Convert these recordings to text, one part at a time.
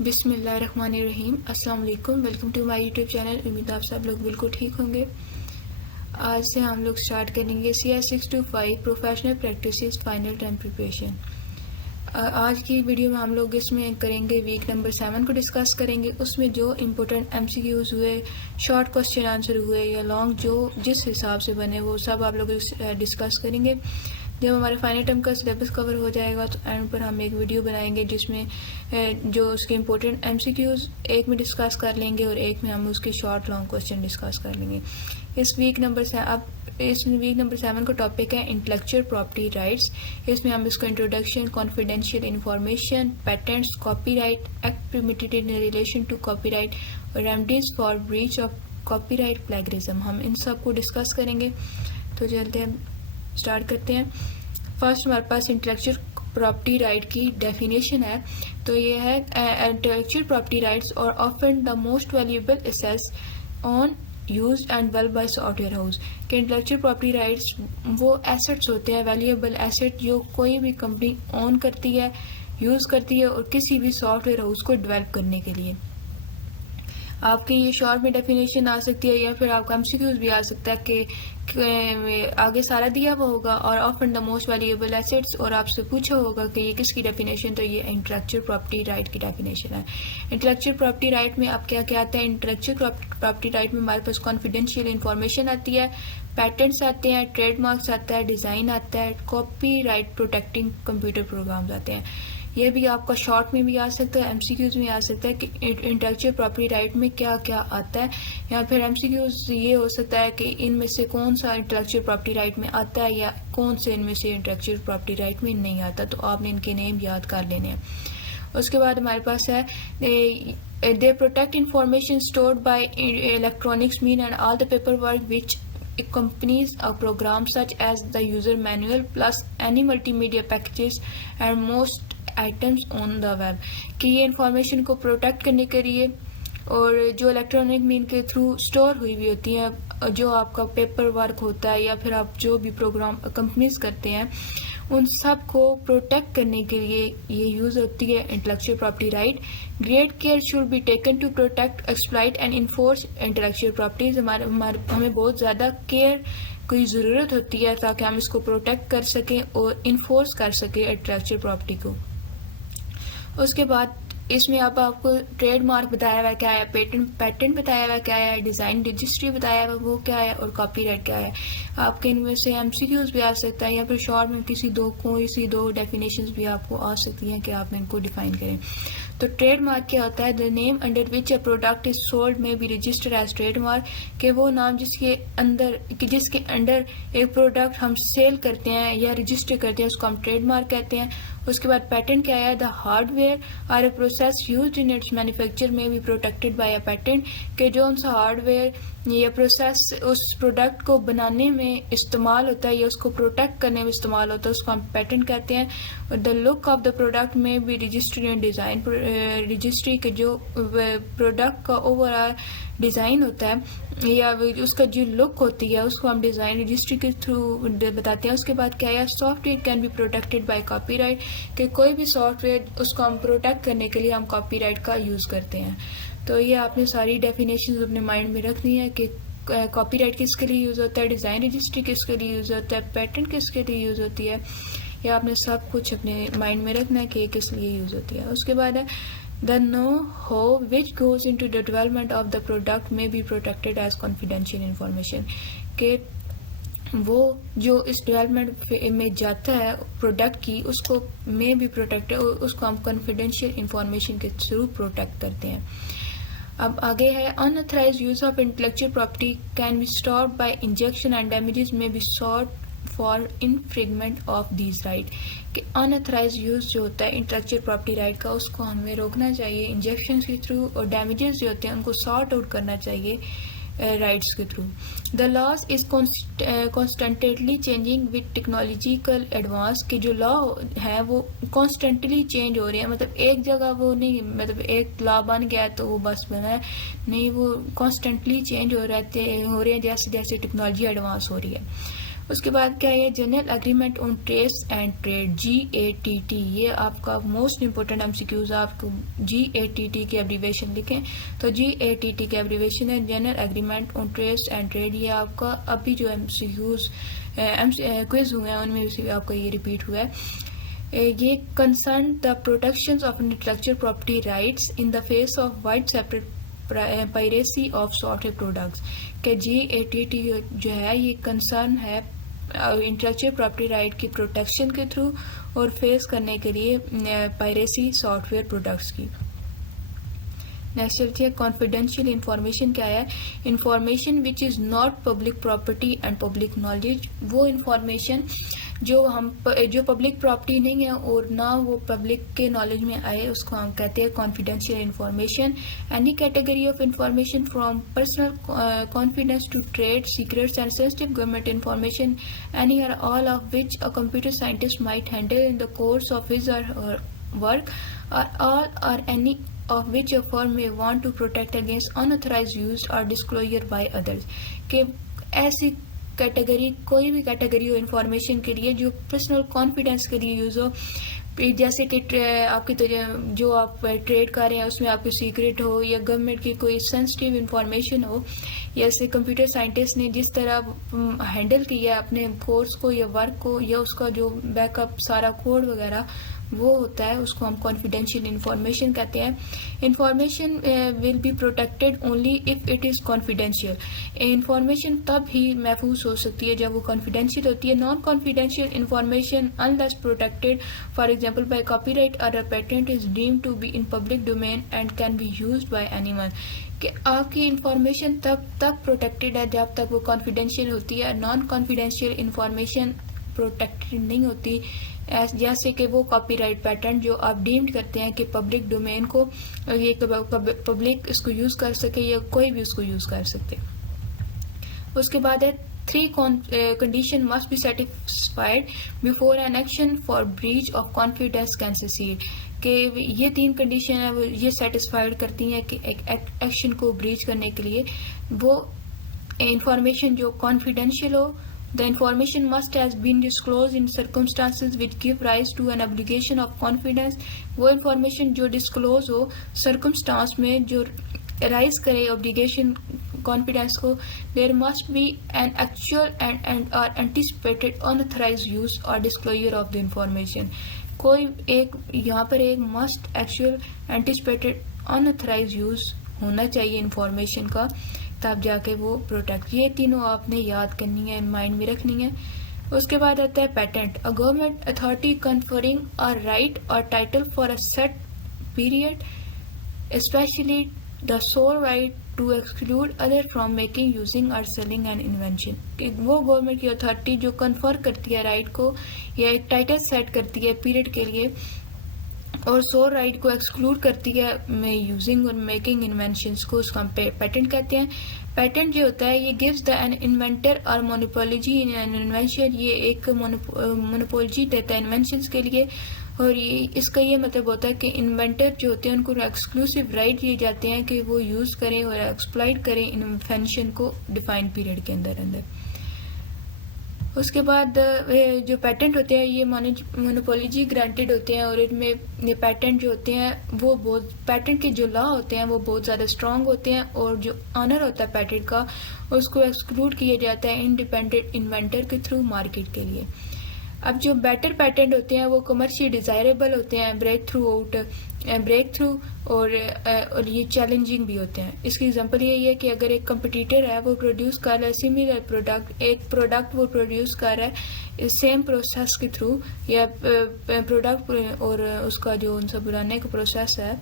बिस्मिल्लाहिर्रहमानिर्रहीम। अस्सलाम वालेकुम। Welcome to my YouTube channel. उम्मीद आप सब लोग बिल्कुल ठीक होंगे। आज से हम लोग स्टार्ट करेंगे CI625 professional practices final time preparation. आज की वीडियो में हम लोग इसमें करेंगे वीक नंबर 7 को डिस्कस करेंगे। उसमें जो इम्पोर्टेंट MCQs हुए, शॉर्ट क्वेश्चन आंसर हुए या लॉन्ग जो जिस हिसाब से बने वो सब आप लोग डिस्कस करेंगे। जब हमारे फाइनल टर्म का सिलेबस कवर हो जाएगा तो एंड पर हम एक वीडियो बनाएंगे जिसमें जो उसके इम्पोर्टेंट MCQs एक में डिस्कस कर लेंगे और एक में हम उसके शॉर्ट लॉन्ग क्वेश्चन डिस्कस कर लेंगे। इस वीक नंबर 7 का टॉपिक है इंटेलेक्चुअल प्रॉपर्टी राइट्स। इसमें हम इसको introduction, confidential information, patents, copyright act permitted in relation to copyright और remedies for breach of copyright plagiarism, हम इन सब को डिस्कस करेंगे। तो चलते हैं, स्टार्ट करते हैं। फर्स्ट हमारे पास इंटेलेक्चुअल प्रॉपर्टी राइट की डेफिनेशन है। तो ये है इंटेलेक्चुअल प्रॉपर्टी राइट्स और often the most valuable assets on used and well by software house. कि इंटेलेक्चुअल प्रॉपर्टी राइट्स वो एसेट्स होते हैं, वैल्यूएबल एसेट जो कोई भी कंपनी ओन करती है, यूज करती है और किसी भी सॉफ्टवेयर हाउस को डेवलप करने के लिए। आपकी ये शॉर्ट में डेफिनेशन आ सकती है या फिर आपका MCQs भी आ सकता है कि आगे सारा दिया हुआ होगा और often the most valuable assets और आपसे पूछा होगा कि ये किसकी डेफिनेशन, तो ये इंटेलेक्चुअल प्रॉपर्टी राइट की डेफिनेशन है। इंटेलेक्चुअल प्रॉपर्टी राइट में अब क्या क्या आता है? इंटेलेक्चुअल प्रॉपर्टी राइट में हमारे पास कॉन्फिडेंशियल इंफॉर्मेशन आती है, पैटेंट्स आते हैं, ट्रेडमार्क्स आता है, डिज़ाइन आता है, copy right protecting computer programs आते हैं। ये भी आपका शॉर्ट में भी आ सकता है, MCQs में आ सकता है कि इंटेलेक्चुअल प्रॉपर्टी राइट में क्या क्या आता है, या फिर MCQs ये हो सकता है कि इनमें से कौन सा इंटेलेक्चुअल प्रॉपर्टी राइट में आता है या कौन से इनमें से इंटेलेक्चुअल प्रॉपर्टी राइट में नहीं आता। तो आपने इनके नेम याद कर लेने हैं। उसके बाद हमारे पास है they protect information stored bye electronics mean and all the paper work which accompanies a program such as the user manual plus any multimedia packages and most items on the web। कि ये information को प्रोटेक्ट करने के लिए और जो electronic mean के थ्रू स्टोर हुई हुई होती हैं, जो आपका पेपर वर्क होता है या फिर आप जो भी प्रोग्राम कंपनीज करते हैं उन सब को प्रोटेक्ट करने के लिए ये यूज़ होती है intellectual property right. Great care should be taken to protect, exploit and enforce intellectual properties. हमें बहुत ज़्यादा केयर की ज़रूरत होती है ताकि हम इसको प्रोटेक्ट कर सकें और इन्फोर्स कर सकें इंटेलेक्चुअल प्रॉपर्टी को। उसके बाद इसमें अब आपको ट्रेडमार्क बताया हुआ है क्या है, पैटेंट बताया हुआ है क्या है, डिज़ाइन रजिस्ट्री बताया हुआ वो क्या है और कॉपीराइट क्या है। आपके इनमें से MCQs भी आ सकता है या फिर शॉर्ट में कोई सी दो डेफिनेशंस भी आपको आ सकती हैं कि आप इनको डिफाइन करें। तो ट्रेडमार्क क्या होता है? The name under which a product is sold में बी रजिस्टर्ड एज ट्रेडमार्क। कि वो नाम जिसके अंडर एक प्रोडक्ट हम सेल करते हैं या रजिस्टर करते हैं उसको हम ट्रेडमार्क कहते हैं। उसके बाद पैटेंट क्या है? द हार्डवेयर और a process used in its manufacture may be protected by a patent. कि जो उनका हार्डवेयर या प्रोसेस उस प्रोडक्ट को बनाने में इस्तेमाल होता है या उसको प्रोटेक्ट करने में इस्तेमाल होता है उसको हम पैटेंट कहते हैं। और the look of the product may be registered in design registry. के जो प्रोडक्ट का ओवरऑल डिज़ाइन होता है या उसका जो लुक होती है उसको हम डिज़ाइन रजिस्ट्री के थ्रू बताते हैं। उसके बाद क्या है? Software can be protected bye copyright. कि कोई भी सॉफ्टवेयर उसको हम प्रोटेक्ट करने के लिए हम कॉपीराइट का यूज़ करते हैं। तो ये आपने सारी डेफिनेशन अपने माइंड में रखनी है कि कॉपीराइट किसके लिए यूज़ होता है, डिज़ाइन रजिस्ट्री किसके लिए यूज़ होता है, पैटेंट किसके लिए यूज़ होती है। या आपने सब कुछ अपने माइंड में रखना है कि किस लिए यूज़ होती है। उसके बाद है The know-how which goes into the development of the product may be protected as confidential information। के वो जो इस डेवलपमेंट में जाता है प्रोडक्ट की उसको में भी प्रोटेक्ट, उसको हम कॉन्फिडेंशियल इंफॉर्मेशन के थ्रू प्रोटेक्ट करते हैं। अब आगे है unauthorised use of intellectual property can be stopped by injection and damages may be sought for infringement of this right. कि अनऑथराइज यूज जो होता है इंटेलेक्चुअल प्रॉपर्टी राइट का उसको हमें रोकना चाहिए इंजेक्शन के थ्रू, और डैमेजेस जो होते हैं उनको सॉर्ट आउट करना चाहिए राइट्स के थ्रू। The laws is constantly changing with technological advance. के जो लॉ है वो कॉन्स्टेंटली चेंज हो रहे हैं, मतलब एक जगह वो नहीं, मतलब एक लॉ बन गया है तो वो बस बना है नहीं, वो कॉन्स्टेंटली चेंज हो रहे हैं जैसे जैसे टेक्नोलॉजी एडवांस हो रही है। उसके बाद क्या है, general agreement on trace and trade, GATT। ये आपका मोस्ट इंपॉर्टेंट MCQs, आपको GATT की एब्रीवेशन लिखें तो GATT की एब्रीवेशन है general agreement on trace and trade. ये आपका अभी जो MCQs क्विज हुए हैं उनमें भी आपका ये रिपीट हुआ है। ये concern the protection of intellectual property rights in the face of wide separate piracy of software products के GATT जो है ये कंसर्न है इंटेलेक्चुअल प्रॉपर्टी राइट की प्रोटेक्शन के थ्रू और फेस करने के लिए पायरेसी सॉफ्टवेयर प्रोडक्ट्स की। नेक्स्ट चलती है कॉन्फिडेंशियल इंफॉर्मेशन क्या है, information which is not public property and public knowledge. वो इंफॉर्मेशन जो पब्लिक प्रॉपर्टी नहीं है और ना वो पब्लिक के नॉलेज में आए उसको हम कहते हैं confidential information. Any category of information from personal confidence to trade secrets and sensitive government information any or all of which a computer scientist might handle in the course of his or work or all or any of which a firm may want to protect against unauthorized use or disclosure by others। कि ऐसी category कोई भी category हो information के लिए जो personal confidence के लिए यूज़ हो, जैसे कि आपकी जो आप ट्रेड कर रहे हैं उसमें आपकी सीक्रेट हो या गवर्नमेंट की कोई सेंसिटिव इंफॉर्मेशन हो, जैसे कंप्यूटर साइंटिस्ट ने जिस तरह हैंडल किया अपने कोर्स को या वर्क को या उसका जो बैकअप सारा कोड वगैरह वो होता है उसको हम कॉन्फिडेंशियल इंफॉर्मेशन कहते हैं। Information will be protected only if it is confidential. Information तब ही महफूज हो सकती है जब वो कॉन्फिडेंशियल होती है। Non confidential information unless protected for example by copyright or a patent is deemed to be in public domain and can be used by anyone. कि आपकी इंफॉर्मेशन तब तक प्रोटेक्टेड है जब तक वो कॉन्फिडेंशियल होती है। नॉन कॉन्फिडेंशियल इंफॉर्मेशन प्रोटेक्टेड नहीं होती, जैसे कि वो कॉपीराइट पैटर्न जो आप डीम्ड करते हैं कि पब्लिक डोमेन को ये पब्लिक इसको यूज़ कर सके या कोई भी उसको यूज़ कर सकते। उसके बाद है 3 condition must be satisfied before an action for breach of confidence can succeed। कि ये 3 कंडीशन है वो ये सेटिस्फाइड करती हैं कि एक एक्शन को ब्रीच करने के लिए वो इंफॉर्मेशन जो कॉन्फिडेंशियल हो, the information must has been disclosed in circumstances which give rise to an obligation of confidence। वो इंफॉर्मेशन जो डिस्क्लोज हो सर्कमस्टांस में जो राइज करे ऑब्लिगेशन कॉन्फिडेंस को। There must be an actual and और एंटिसिपेटेड अनऑथराइज्ड यूज और disclosure of the information. कोई एक यहाँ पर एक must actual anticipated unauthorised use होना चाहिए इंफॉर्मेशन का, तब जाके वो प्रोटेक्ट। ये तीनों आपने याद करनी है, माइंड में रखनी है। उसके बाद आता है patent, a government authority conferring a right or title for a set period specially the sole right to exclude other from making using or selling an invention. वो गवर्नमेंट की अथॉरिटी जो कन्फर करती है राइट को या एक title set करती है पीरियड के लिए और सोल राइट को एक्सक्लूड करती है में यूजिंग और मेकिंग इन्वेंशंस को, उसको हम पेटेंट कहते हैं। पेटेंट जो होता है ये गिव्स द एन इन्वेंटर और मोनोपोलॉजी इन एन इन्वेंशन, ये एक मोनोपोलॉजी देता है इन्वेंशंस के लिए। और ये इसका ये मतलब होता है कि इन्वेंटर जो होते हैं उनको एक्सक्लूसिव राइट दिए जाते हैं कि वो यूज़ करें और एक्सप्लॉइट करें इन्वेंशन को डिफाइंड पीरियड के अंदर। उसके बाद जो पेटेंट होते हैं ये मोनोपोलॉजी ग्रांटेड होते हैं और इनमें ये पेटेंट जो होते हैं वो बहुत पेटेंट के जो लॉ होते हैं वो बहुत ज़्यादा स्ट्रॉन्ग होते हैं और जो ऑनर होता है पेटेंट का उसको एक्सक्लूड किया जाता है इंडिपेंडेंट इन्वेंटर के थ्रू मार्केट के लिए। अब जो बेटर पेटेंट होते हैं वो कमर्शियल डिज़ायरेबल होते हैं, ब्रेक थ्रू और ये चैलेंजिंग भी होते हैं। इसकी एग्जांपल ये है कि अगर एक कंपटीटर है वो प्रोड्यूस कर रहा है सिमिलर प्रोडक्ट, एक प्रोडक्ट वो प्रोड्यूस कर रहा है सेम प्रोसेस के थ्रू या प्रोडक्ट और उसका जो उनसे बनाने का प्रोसेस है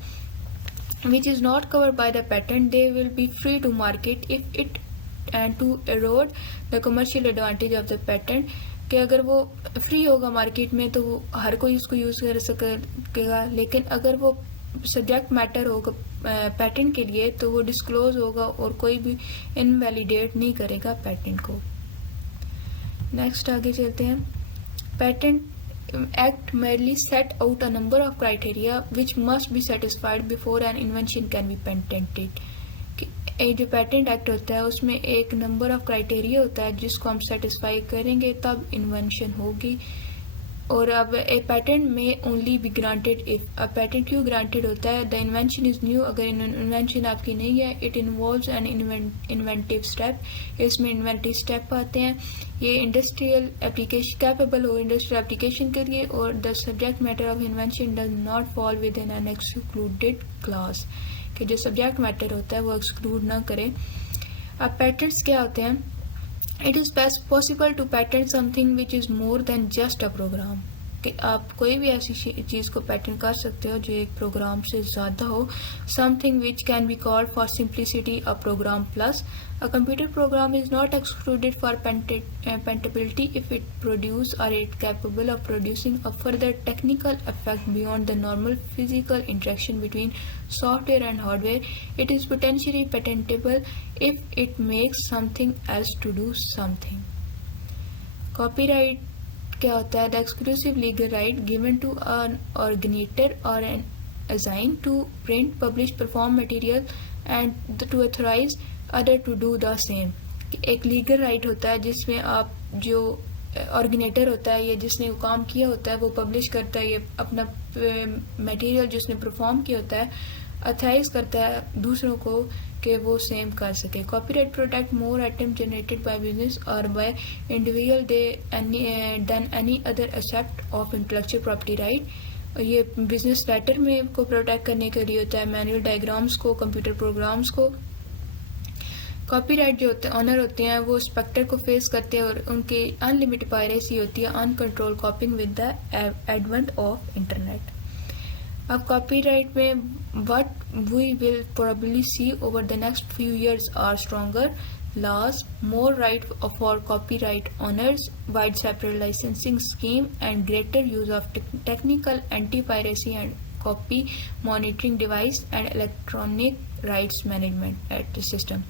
which is not covered by the patent, they will be free to market if it and to erode the commercial advantage of the patent। कि अगर वो फ्री होगा मार्केट में तो वो हर कोई उसको यूज़ कर सकेगा, लेकिन अगर वो सब्जेक्ट मैटर होगा पेटेंट के लिए तो वो डिस्क्लोज होगा और कोई भी इनवैलिडेट नहीं करेगा पेटेंट को। नेक्स्ट आगे चलते हैं। Patent act merely set out a number of criteria which must be satisfied before an invention can be patented। एक जो पेटेंट एक्ट होता है उसमें एक नंबर ऑफ क्राइटेरिया होता है जिसको हम सेटिस्फाई करेंगे तब इन्वेंशन होगी। और अब ए पेटेंट में ओनली बी ग्रांटेड इफ। अब पेटेंट क्यों ग्रांटेड होता है? The invention is new. अगर इन्वेंशन आपकी नहीं है, it involves N inventive step, इसमें इन्वेंटिव स्टेप आते हैं। ये इंडस्ट्रियल एप्लीकेशन कैपेबल हो इंडस्ट्रियल एप्लीकेशन के लिए, और the subject matter of invention does not fall with in an excluded class, कि जो सब्जेक्ट मैटर होता है वो एक्सक्लूड ना करे। अब पैटेंट्स क्या होते हैं? It is best possible to patent something which is more than just a program, कि आप कोई भी ऐसी चीज़ को पैटेंट कर सकते हो जो एक प्रोग्राम से ज़्यादा हो। Something which can be called for simplicity a program plus. A computer program is not excluded for patentability if it produce or it capable of producing a further technical effect beyond the normal physical interaction between software and hardware. It is potentially patentable if it makes something else to do something. Copyright क्या होता है? The exclusive legal right given to an originator or an assigned to print, publish, perform material and to authorize other to do the same. एक legal right होता है जिसमें आप जो ऑर्गेनेटर होता है या जिसने वो काम किया होता है वो पब्लिश करता है, ये अपना मटेरियल जिसने परफॉर्म किया होता है अथराइज करता है दूसरों को कि वो सेम कर सके। Copyright protect more item generated by business or by individual than any other aspect of intellectual property right. ये बिजनेस लेटर में को प्रोटेक्ट करने के लिए होता है, मैनुअल डायग्राम्स को, कंप्यूटर प्रोग्राम्स को। कॉपीराइट जो होते हैं ऑनर होते हैं वो स्पेक्टर को फेस करते हैं और उनकी अनलिमिटेड पायरेसी होती है, uncontrol copying with the advent of internet. अब कॉपीराइट में what we will probably see over the next few years are stronger laws, more right for copyright owners, wide separate licensing scheme and greater use of technical anti-piracy and copy monitoring device and electronic rights management system.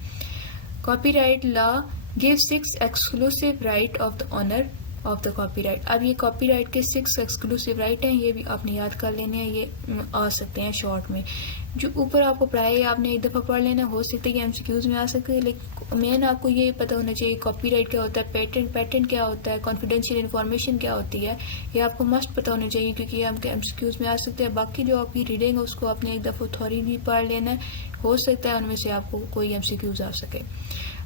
Copyright law gives 6 exclusive right of the owner of the copyright. अब ये copyright के 6 exclusive right हैं, ये भी आपने याद कर लेने हैं, ये आ सकते हैं शॉर्ट में। जो ऊपर आपको पढ़ाए आपने एक दफ़ा पढ़ लेना, हो सकता है कि MCQs में आ सकते हैं, लेकिन मेन आपको ये पता होना चाहिए कॉपीराइट क्या होता है, पेटेंट क्या होता है, कॉन्फिडेंशियल इन्फॉर्मेशन क्या होती है, ये आपको मस्ट पता होना चाहिए क्योंकि ये आपके MCQs में आ सकते हैं। बाकी जो आपकी रीडिंग है उसको आपने एक दफ़ा थोड़ी पढ़ लेना है, हो सकता है उनमें से आपको कोई MCQs आ सके।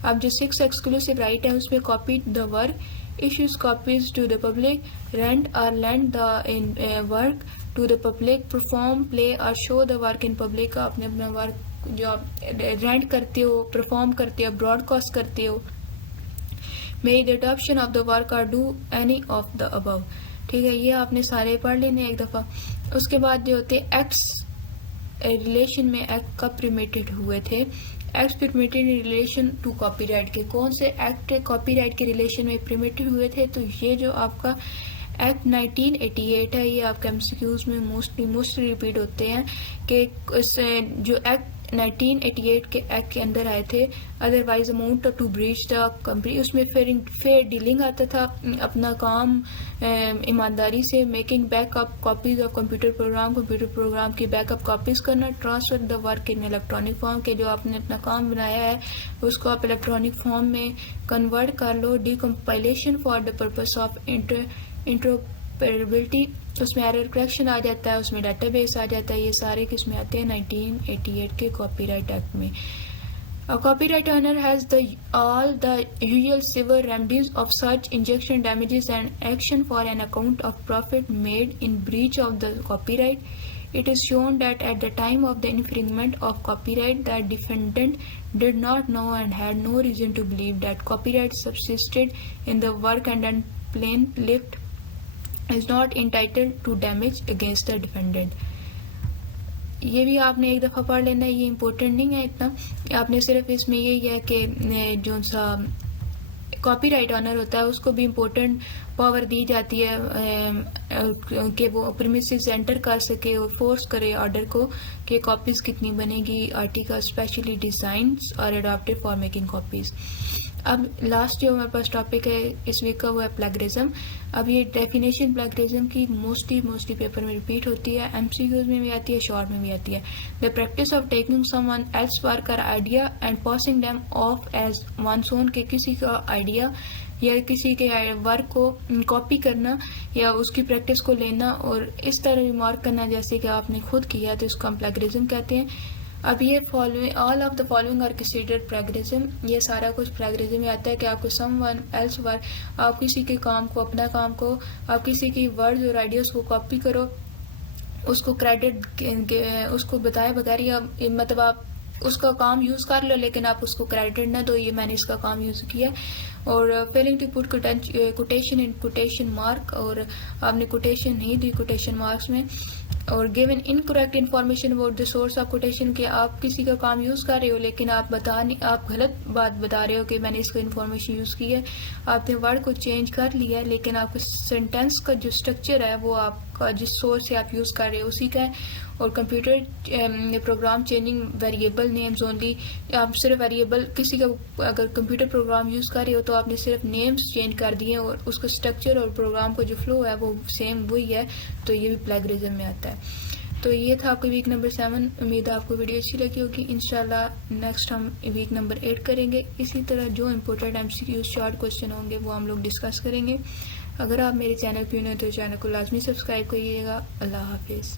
अब जो 6 एक्सक्लूसिव राइट है उसमें copy the work, issues copies to the public, rent or lend the work to the public, perform, play or show the work in public। आपने अपना वर्क जो आप रेंट करते हो, परफॉर्म करते हो, ब्रॉडकास्ट करते हो, may the adoption of the work or do any of the above। ठीक है, ये आपने सारे पढ़ लेने एक दफ़ा। उसके बाद जो होते एक्ट्स रिलेशन में एक्ट कब प्रिमेटेड हुए थे? Act permitted in relation to copyright के कौन से एक्ट कॉपीराइट के रिलेशन में प्रिमेटेड हुए थे? तो ये जो आपका एक्ट 1988 है, ये आपके MCQs में मोस्टली रिपीट होते हैं कि जो एक्ट 1988 के एक्ट के अंदर आए थे, otherwise amount to breach the company, उसमें फेयर डीलिंग आता था, अपना काम ईमानदारी से, making backup copies of computer program की बैकअप कॉपीज करना, transfer the work in electronic form के जो आपने अपना काम बनाया है उसको आप इलेक्ट्रॉनिक फॉर्म में कन्वर्ट कर लो, decompilation for the purpose of interoperability, उसमें एरर करेक्शन आ जाता है, उसमें डेटाबेस आ जाता है, ये सारे किसमें आते हैं 1988 के कॉपीराइट एक्ट में। A copyright owner has all the usual civil remedies of such injunction damages and action for an account of profit made in breach of the copyright. It is shown that at the time of the infringement of copyright, the defendant did not know and had no reason to believe that copyright subsisted in the work and then plaintiff is not entitled to damage against the defendant। ये भी आपने एक दफ़ा पढ़ लेना है, ये important नहीं है इतना, आपने सिर्फ इसमें यही है कि जो सा कॉपीराइट ऑनर होता है उसको भी इम्पोर्टेंट पावर दी जाती है कि वो प्रीमिसेस एंटर कर सके और फोर्स करे ऑर्डर को कि कॉपीज़ कितनी बनेगी, आर्टिकल स्पेशली डिज़ाइंस और अडॉप्टेड फॉर मेकिंग कॉपीज़। अब लास्ट जो हमारे पास टॉपिक है इस वीक का वो है प्लेगरिज्म। अब ये डेफिनेशन प्लेगरिज्म की मोस्टली पेपर में रिपीट होती है, एमसीक्यूज में भी आती है, शॉर्ट में भी आती है। The practice of taking someone else work or idea and passing them off as one's own, के किसी का आइडिया या किसी के वर्क को कॉपी करना या उसकी प्रैक्टिस को लेना और इस तरह रिमार्क करना जैसे कि आपने खुद किया, तो इसको हम प्लेगरिज्म कहते हैं। अब ये following all of the following are considered plagiarism, ये सारा कुछ प्लेगरिज्म में आता है कि आपको समवन एल्स वर्क, आप किसी के काम को, अपना काम को, आप किसी की वर्ड्स और आइडियाज को कॉपी करो, उसको क्रेडिट उसको बताए बगैर, या मतलब आप उसका काम यूज़ कर लो लेकिन आप उसको क्रेडिट ना दो, ये मैंने इसका काम यूज़ किया। और failing to put quotation in quotation mark, और आपने कोटेशन नहीं दी कोटेशन मार्क्स में। और given incorrect information about the source of quotation, के आप किसी का काम यूज़ कर रहे हो लेकिन आप गलत बात बता रहे हो कि मैंने इसको इन्फॉर्मेशन यूज़ की है, आपने वर्ड को चेंज कर लिया है लेकिन आपका सेंटेंस का जो स्ट्रक्चर है वो आपका जिस सोर्स से आप यूज़ कर रहे हो उसी का है। और computer program changing variable names only, आप सिर्फ वेरिएबल किसी का अगर कंप्यूटर प्रोग्राम यूज़ कर रहे हो तो आपने सिर्फ नेम्स चेंज कर दिए और उसका स्ट्रक्चर और प्रोग्राम का जो फ्लो है वो सेम वही है, तो ये भी प्लेगरिज्म में आता है। तो ये था आपको वीक नंबर 7। उम्मीद है आपको वीडियो अच्छी लगी होगी। इंशाल्लाह नेक्स्ट हम वीक नंबर 8 करेंगे। इसी तरह जो इम्पोर्टेंट एमसीक्यू शॉर्ट क्वेश्चन होंगे वो हम लोग डिस्कस करेंगे। अगर आप मेरे चैनल पर नए हो तो चैनल को लाजमी सब्सक्राइब करिएगा। अल्लाह हाफिज़।